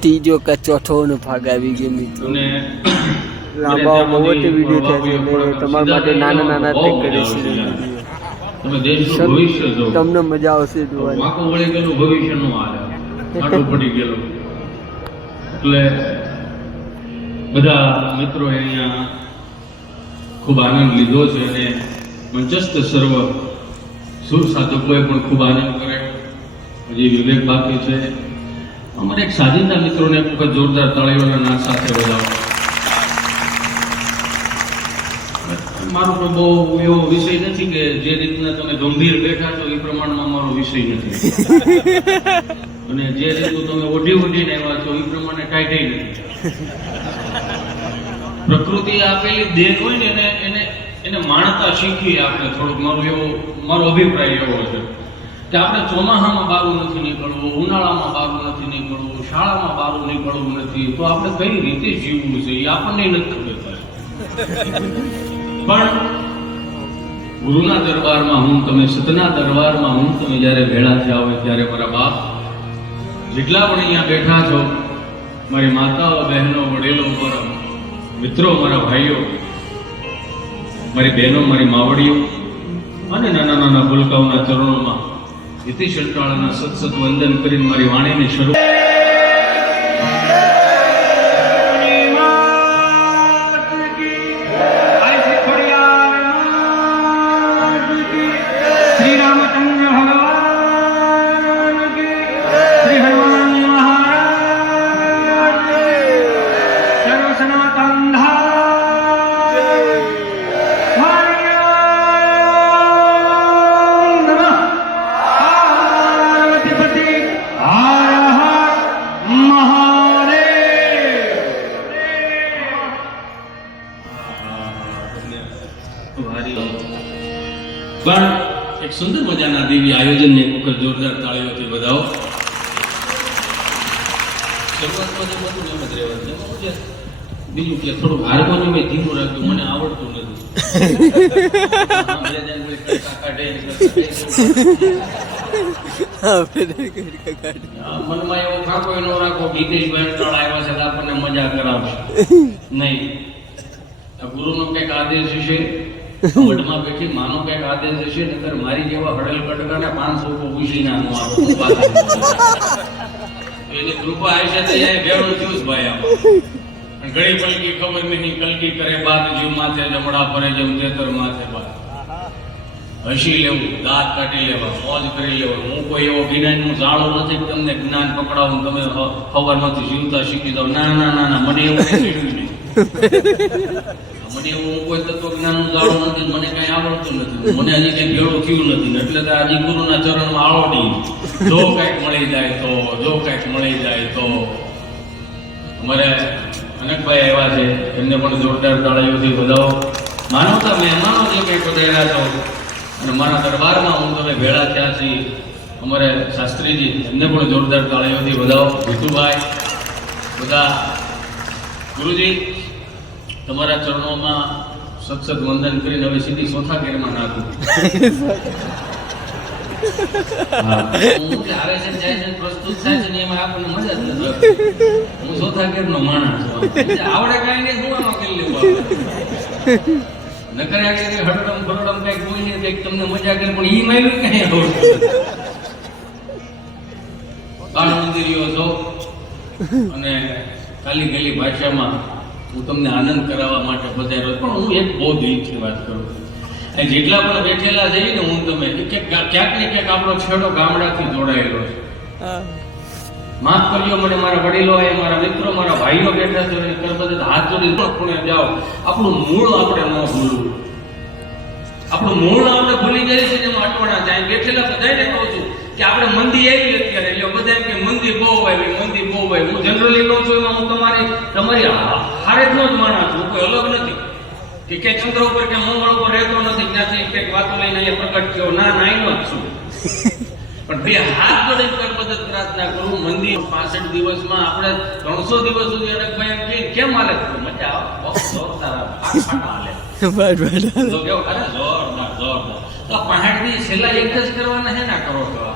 ત્રીજો કે ચોથો નો ભાગ આવી ગયો મિત્રો. લાંબા મોટી વિડીયો થાય છે તમારા માટે નાના નાના ટેક કરીશું. તમને મજા આવશે જોવાની. વાંકો વળી ગયેલું ભવિષ્ય નું હાલે આટલું પડી ગયેલું એટલે બધા મિત્રોએ અહીંયા ખૂબ આનંદ લીધો છે અને મંચસ્થ સર્વ સુર સાધકોએ પણ ખૂબ આનંદ કર્યો. હજી વિવેક બાકી છે. અમારે એક સાજિંદા મિત્રોને એક વખત જોરદાર તાળીઓના નાદ સાથે બજાવો. મારો તો બહુ એવો વિષય નથી કે જે રીતના તમે ગંભીર બેઠા છો એ પ્રમાણમાં મારો વિષય નથી અને જે રીતનું તમે ઓઢીને આવ્યા છો એ પ્રમાણે કાંઈ નથી. પ્રકૃતિ આપેલી દેન હોય ને એને માણતા શીખીએ આપણે થોડુંક. મારો અભિપ્રાય એવો છે કે આપણે ચોમાસામાં બારું નથી નીકળવું, ઉનાળામાં બારું નથી નીકળવું, શાળામાં બારું નીકળવું નથી, તો આપણે કઈ રીતે જીવવું છે એ આપણને નથી ખબર પડે. પણ ગુરુના દરબારમાં હું તમે, સતના દરબારમાં હું તમે જ્યારે ભેળા થયા હોય ત્યારે મારા બાપ જેટલા પણ અહીંયા બેઠા છો, મારી માતાઓ, બહેનો, વડીલો, મારા મિત્રો, મારા ભાઈઓ, મારી બહેનો, મારી માવડીઓ અને નાના નાના ભૂલકાઓના ચરણોમાં હિતી શંટાળાના સતસત વંદન કરીને મારી વાણીને શરૂ પણ એક સુંદર મજાના દેવી આયોજનને એક વખત જોરદાર તાળીઓથી વધાવો. શરૂઆતમાં જે બધું એમ જ રહેવાનું છે. બીજું કે થોડું હાર્મોનિયમ ધીમું રાખજો, મને આવડતું નથી. મનમાં એવો ખાકો એનો રાખો ગીતેશભાઈ અંટાળા આવ્યા છે આપણને મજા કરાવશે નહીં. ગુરુનો કંઈક આદેશ છે, મઢમાં બેઠી માનો કંઈક આદેશ હશે, નકર મારી જેવા હડલ કટકાને 500 પૂછી નાખો. એની કૃપા હશે તો એ ભેળું થયું જ ભાઈ. આમાં ઘડી પલકી ખબર નહીં કલકી કરે બાદ જીવ માથે જમડા ફરે જેમ તેતર માથે બાદ. હસી લેવું, દાંત કાઢી લેવા, મોજ કરી લેવા. હું કોઈ એવો જ્ઞાનનું જાળો નથી તમને જ્ઞાન પકડાવું તમે ખબરમાંથી જીવતા શીખી જાવ. ના ના ના ના, મને એવું નથી. મને એવું કોઈ તત્વજ્ઞાનનું જાળો નથી, મને કઈ આવડતું નથી, મને હજી કઈ ભેળું થયું નથી. એટલે તો હજી ગુરુના ચરણમાં આળોડી જો કઈક મળી જાય તો, જો કઈક મળી જાય તો. અમારે અનેકભાઈ આવ્યા છે, એમને પણ જોરદાર તાળીઓથી વધાવો. માનવતા મહેમાનો જે કંઈ પધાર્યા છો અને મારા દરબારમાં હું તમે ભેળા થયા છીએ, અમારે શાસ્ત્રીજી, એમને પણ જોરદાર તાળીઓથી વધાવો. ભીતુભાઈ, બધા ગુરુજી તમારા ચરણોમાં સતસત વંદન કરીને હવે સીધી ચોથા ગેરમાં નાખું. આવે છે જાય છે પ્રસ્તુત થાય છે ને એમાં આપણને મજા જ નથી. હું ચોથા ગેરનો માણસ છું. આવડે કઈ નહીં, હું આમાં કરી લેવું. નકર આગળ હડડમ ફરડમ કઈક બોલીએ કઈક તમને મજા કરે, પણ ઈ માયલું કઈ આવડતું. બાળ મંદિરીઓ છો અને ખાલી ગયેલી ભાષામાં હું તમને આનંદ કરાવવા માટે પધાર્યો. પણ હું એક બહુ દિલથી વાત કરું. જેટલા પણ બેઠેલા જઈએ ને હું તમે ક્યાંક ને ક્યાંક આપણો છેડો ગામડાથી જોડાયેલો છે. માફ કરજો મને, મારા વડીલો, મારા મિત્રો, મારા ભાઈઓ બેઠા છે, બધા હાથ જોડી ખૂણે જાઓ. આપણું મૂળ આપણે ન ભૂલવું. આપણું મૂળ આપણે ભૂલી જાય છે એમાં અટવાણા જાય. બેઠેલા બધાને કહું છું કે આપણે મંદી આવી અત્યારે, એટલે બધા કે મંદી બહુ આવી, મંદી બહુ આવી. હું જનરલી કહું છું એમાં હું તમારી હારેજનો જ માણસ છું, કોઈ અલગ નથી. કે ચંદ્ર ઉપર કે મંગળ ઉપર રહેતો નથી, ત્યાંથી કંઈક વાતો લઈને અહીંયા પ્રગટ થયો. ના ના, એનો જ છું. પણ બે હાથ જોડીને કરબદ્ધ પ્રાર્થના કરું. મંદિર 65 દિવસમાં આપણે 300 દિવસ સુધી અડકભાઈ એમ કહીએ કેમ હાલે? મજા આવે, બહુ જોરદાર હાલે. તો કેવું અરે જોરદાર જોરદાર. તો 65 દિવસ છેલ્લા એક જ કરવાના છે ના કરો છો.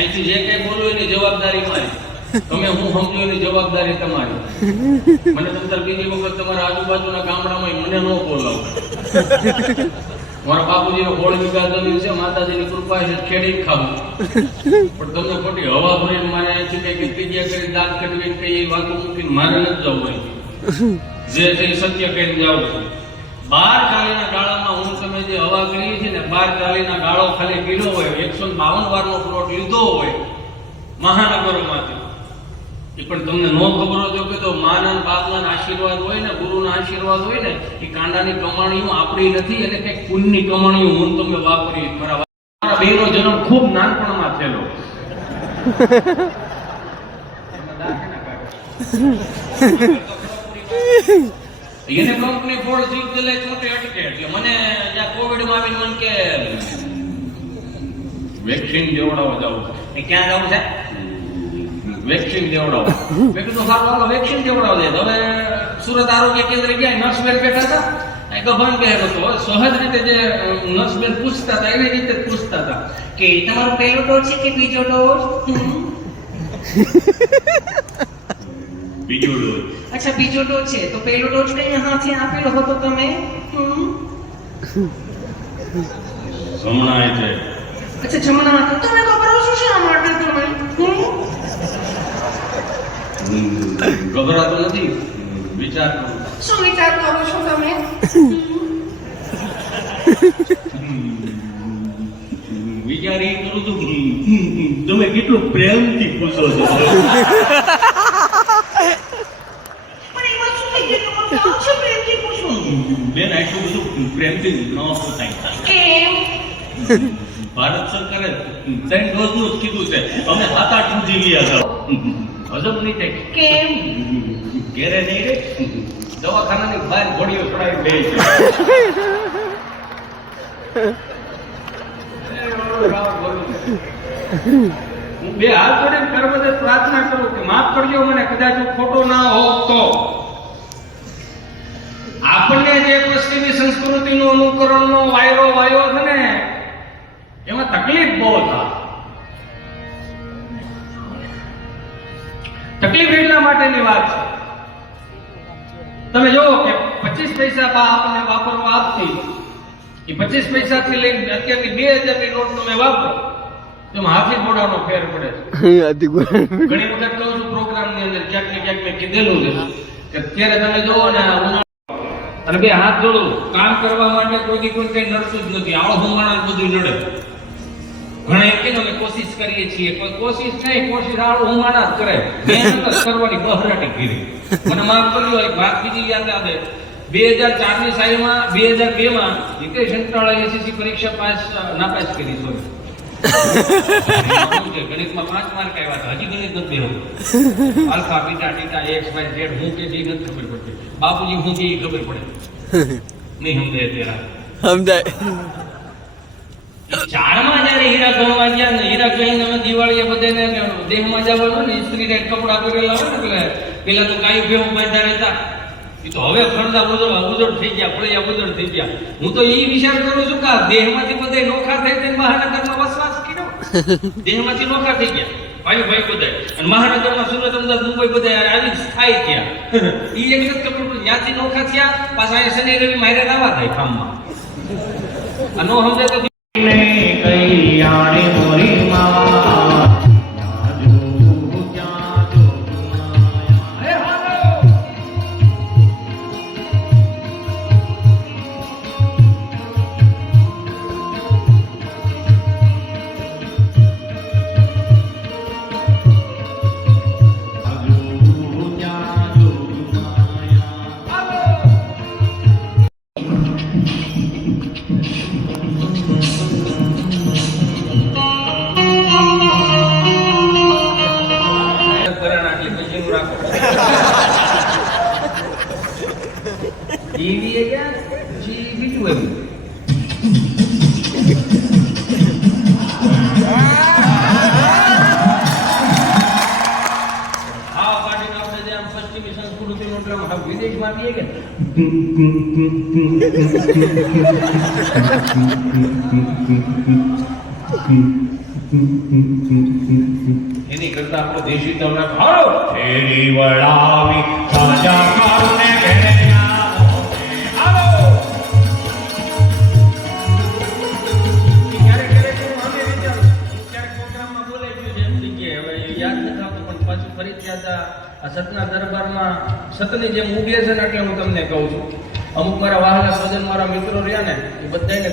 અહીંથી જે કઈ બોલવું એની જવાબદારી મારી, તમે હું સમજો એની જવાબદારી તમારી. મને તમતાર બીજી વખત તમારા આજુબાજુના ગામડામાં મને ન બોલાવો. મારા બાપુજીનો 16 વીઘા જમીન છે, માતાજીની કૃપા છે, ખેડી ખાવું. પણ તમને ખોટી હવા ભરીને મારે અહીંથી કઈ ત્રીજા કરી દાંત કઢવીને કઈ એ વાતો મૂકીને મારે નથી જવું હોય. જે છે એ સત્ય કહીને જાવ છું. 12 ચાલીના ગાળામાં હું તમે જે હવા કરી છે ને, 12 ચાલીના ગાળો ખાલી પીડો હોય, 152 વારનો પ્લોટ લીધો હોય મહાનગરોમાંથી, એ પણ તમને નો ખબર હોય કે તો માના બાપના આશીર્વાદ હોય ને, ગુરુના આશીર્વાદ હોય ને, એ કાંડાની કમાણીઓ આપણી નથી, અને કઈક પુણ્યની કમાણીઓ હું તમે વાપરી. મારા બેનો જન્મ ખૂબ નાનપણમાં થયેલો. એને કંપની ફોડ જીવ દલે ચોટે અટકે. એટલે મને જ્યાં કોવિડ માં આવીને મને કે વેક્સિન દેવડાવવા જવું છે. ક્યાં જવું છે? વેક્સિન દેવડાવો. મેં કીધું સારું હાલો વેક્સિન દેવડાવ દે. હવે સુરત આરોગ્ય કેન્દ્ર ગયા, નર્સ બેન બેઠા હતા, ગભન કહેલો હતો. સહજ રીતે જે નર્સ બેન પૂછતા હતા એવી રીતે પૂછતા હતા કે તમારો પહેલો ડોઝ છે કે બીજો ડોઝ? બીજો ડોઝ. અચ્છા બીજો ડોઝ છે, તો પહેલો ડોઝ કઈ હાથે આપેલો હતો તમે? જમણા છે. અચ્છા જમણા હાથે. તમે ગભરાવો છો શા માટે તમે? ગભરાતો નથી, વિચાર કરો. શું વિચાર કરો છો તમે? વિચાર એ કરું છું તમે કેટલું પ્રેમથી પૂછો છો. બેન આટલું બધું પ્રેમથી ન પૂછાય. કેમ? ભારત સરકારે 3 ડોઝનું જ કીધું છે, અમે 7-8 સુધી ગયા હતા. હજમ નહીં થાય. કેમ? ઘેરે નહીં રે, દવાખાનાની બહાર ઘોડીઓ ચડાવી દે છે. હું 2 હાથ જોડીને કરબદ્ધ પ્રાર્થના કરું કે માફ કરજો મને, કદાચ હું ખોટો ના હોત તો. આપણને જે પશ્ચિમી સંસ્કૃતિનો અનુકરણનો વાયરો વાયો છે ને, એમાં તકલીફ બહુ થાય. તકલીફ એટલા માટેની વાત છે, તમે જોવો કે 25 પૈસા બા આપણને વાપરવા આપતી, એ 25 પૈસાથી લઈને અત્યારની 2000ની નોટ તમે વાપરો, તેમાં હાથી ઘોડાનો ફેર પડે છે. ઘણી વખત કહું છું પ્રોગ્રામની અંદર, ક્યાંક ને ક્યાંક મેં કીધેલું છે કે અત્યારે તમે જોવો ને અને 2 હાથ જોડો, કામ કરવા માટે કોઈ કઈ નડતું જ નથી. આળો માણસ બધું નડે. ઘણા એમ કે અમે કોશિશ કરીએ છીએ, કોઈ કોશિશ નહીં, કોશિશ આળો માણસ કરે. મહેનત કરવાની બહરાટી કરી. મને માફ કર્યો, એક વાત બીજી યાદ આવે. 2004 ની સાલમાં 2002 માં હિતેશ અંતરાળાએ એસએસસી પરીક્ષા નાપાસ કરી. ગણિતમાં 5 માર્ક આવ્યા હતા, હજી ગણિત નથી બેહું. Alpha beta theta x y z હું કે જે નથી ખબર પડતી. બાપુજી હું કે ખબર પડે નહીં, સમજાય ત્યારે સમજાય. 4 માં જયારે હીરા ગણવા ગયા ને, હીરા ગણીને અમે દિવાળીએ બધાને દેહમાં જવાનું ને, ઇસ્ત્રી ટાઈટ કપડા પહેરેલા હોય ને, પેલા તો ગાય ભેવું બાંધા રહેતા, એ તો હવે ફરતા ઉજળ થઈ ગયા, ફળિયા ઉજળ થઈ ગયા. હું તો એ વિચાર કરું છું કે દેહમાંથી બધા નોખા થઈ જઈને મહાનગરમાં વસવાસ કર્યો, દેહમાંથી નોખા થઈ ગયા ભાઈ ભાઈ બધા, અને મહાનગરમાં સુરત અમદાવાદ મુંબઈ બધા આવી સ્થાયી થયા. એ એક જ ખબર પડે, ત્યાંથી નોખા થયા, પાછા અહીંયા શનિ રવિ મારે લાવવા થાય કામમાં. આ નો સમજાય તો કૈયાણી મોરી એની કરતા આપણો દેશી તમને હાલો ફેરી વળાવી સાજા કારણે ઘરે આવો હાલો ક્યારેક હું આમે વિચારું ક્યારેક પ્રોગ્રામમાં બોલાઈ ગયું છે એમ થઈ ગયા હવે યાદ નથી આવતું પણ પાછું ફરી ત્યાં આ સતના દરબારમાં સતની જેમ ઉગે છે ને એટલે હું તમને કહું છું અમુક મારા વહાલા સ્વજન મારા મિત્રો રહ્યા ને એ બધાને